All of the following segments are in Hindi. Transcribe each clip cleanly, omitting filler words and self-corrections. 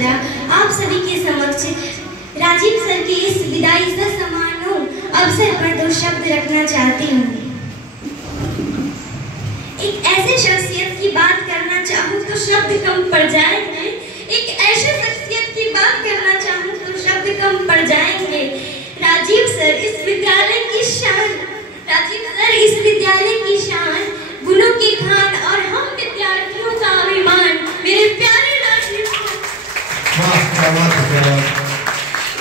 छात्रा आप सभी के समक्ष राजीव सर के इस विदाई समारोह अवसर पर दो शब्द रखना चाहती हूँ। एक ऐसे शख्सियत की बात करना चाहूँ तो शब्द कम पड़ जाएंगे। एक ऐसे शख्सियत की बात करना चाहूँ तो शब्द कम पड़ जाएंगे। राजीव सर इस विद्यालय की शान, राजीव सर इस विद्यालय की शान, गुणों की खान और हम विद्यार्थियों का अभिमान। मेरे प्यारे राजीव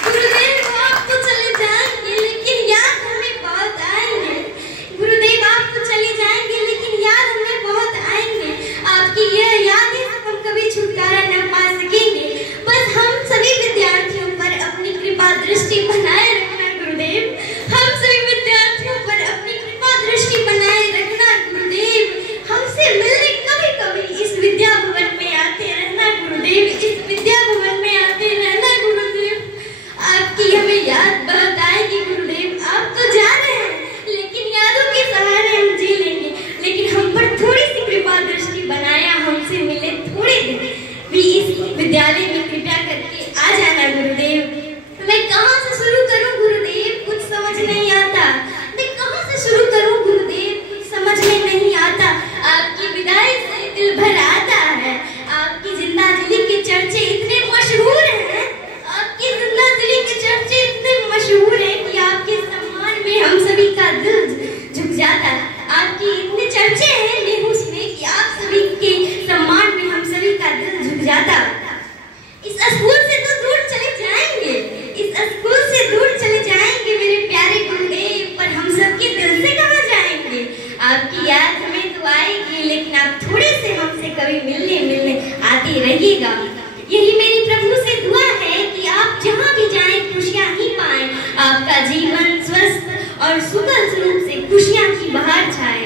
गुरुदेव आप तो चले जाएंगे लेकिन याद हमें बहुत आएंगे। गुरुदेव आप तो चले जाएंगे लेकिन याद हमें बहुत आएंगे। आपकी यह यादें हम कभी छुटकारा न पा सकेंगे। बस हम सभी विद्यार्थियों पर अपनी कृपा दृष्टि बनाए रखना गुरुदेव। हम सभी विद्यार्थियों पर अपनी कृपा दृष्टि बनाए रखना गुरुदेव। हमसे मिलने कभी कभी इस विद्या भवन में आते रहना गुरुदेव। इस विद्या भवन में आते रहना गुरुदेव। आपकी हमें याद बहुत आएगी गुरुदेव। आप तो जा रहे हैं लेकिन यादों के सहारे हम जी लेंगे। लेकिन हम पर थोड़ी सी कृपा दृष्टि बनाया, हमसे मिले थोड़े दिन भी इस विद्यालय में कृपया करके आ जाना गुरुदेव। मैं कहाँ से शुरू करूँ गुरुदेव, कुछ समझ नहीं आता। मैं कहाँ से शुरू करूँ गुरुदेव, कुछ समझ में नहीं आता। आपकी विदाई से दिल भर आता है। आपकी जिंदा-दिली के चर्चे इतने मशहूर हैं, आपकी जिंदा-दिली के चर्चे इतने मशहूर हैं कि आपके सम्मान में हम सभी का दिल झुक जाता है। आपकी इतने चर्चे हैं बेहोश में कि आप सभी के सम्मान में हम सभी का दिल झुक जाता। इस स्कूल से तो दूर चले जाएंगे, इस स्कूल से दूर चले जाएंगे मेरे प्यारे गुरुदेव, पर हम सबके दिल से कहाँ जाएंगे। आपकी याद हमें तो आएगी लेकिन आप थोड़े से हमसे कभी मिलने आते रहिएगा। यही मेरी प्रभु से दुआ है कि आप जहाँ भी जाएं खुशियाँ ही पाएं। आपका जीवन स्वस्थ और सुखद रूप से खुशियाँ की बहार छाए।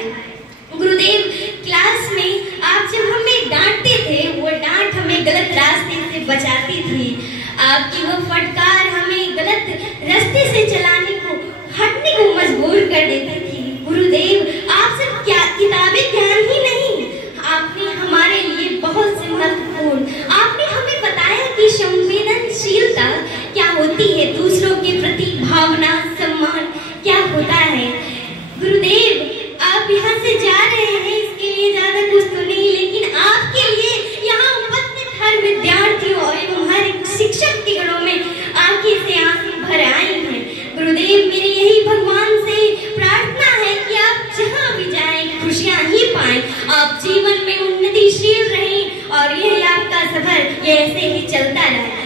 गुरुदेव क्लास में आप जब हमें डांटते थे, वो डांट हमें गलत रास्ते से बचाती थी। आपकी वो फटकार हमें गलत रास्ते से चलाने को, हटने को मजबूर कर देती थी। गुरुदेव आप सिर्फ क्या किताबी ज्ञान ही नहीं, आपने हमारे लिए बहुत से महत्वपूर्ण, आपने हमें बताया कि संवेदनशीलता क्या होती है, दूसरों के प्रति भावना सम्मान क्या होता है। गुरुदेव आप यहाँ से जा रहे हैं इसके लिए ज्यादा कुछ तो नहीं, लेकिन आपके लिए यहाँ उपस्थित हर विद्यार्थियों और हर शिक्षक के घरों में आंखें से आंसू भर आए हैं। गुरुदेव मेरी यही भगवान से प्रार्थना है कि आप जहाँ भी जाएं खुशियाँ ही पाएं, आप जीवन में उन्नतिशील रहें और यह आपका सफर ये ऐसे ही चलता रहे।